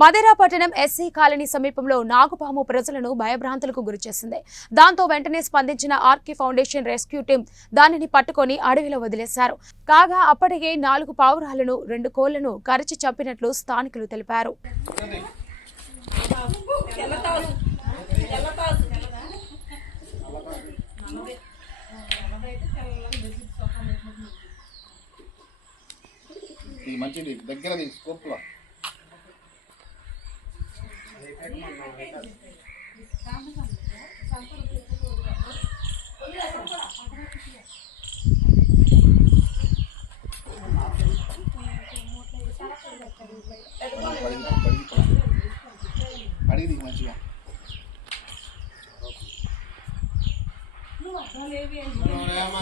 మదిరా పట్టణం SC colony సమీపంలో నాగుపాము ప్రజలను భయభ్రాంతులకు గురిచేసింది. దాంతో వెంటనే స్పందించిన ఆర్కే ఫౌండేషన్ రెస్క్యూ టీం దానిని పట్టుకొని అడవిలో వదిలేశారు. కాగా అప్పటికే 4 పావురాలను 2 కోళ్లను కరిచి చంపినట్లు స్థానికులు తెలిపారు. అడిగి మంచిగా నువ్వేమా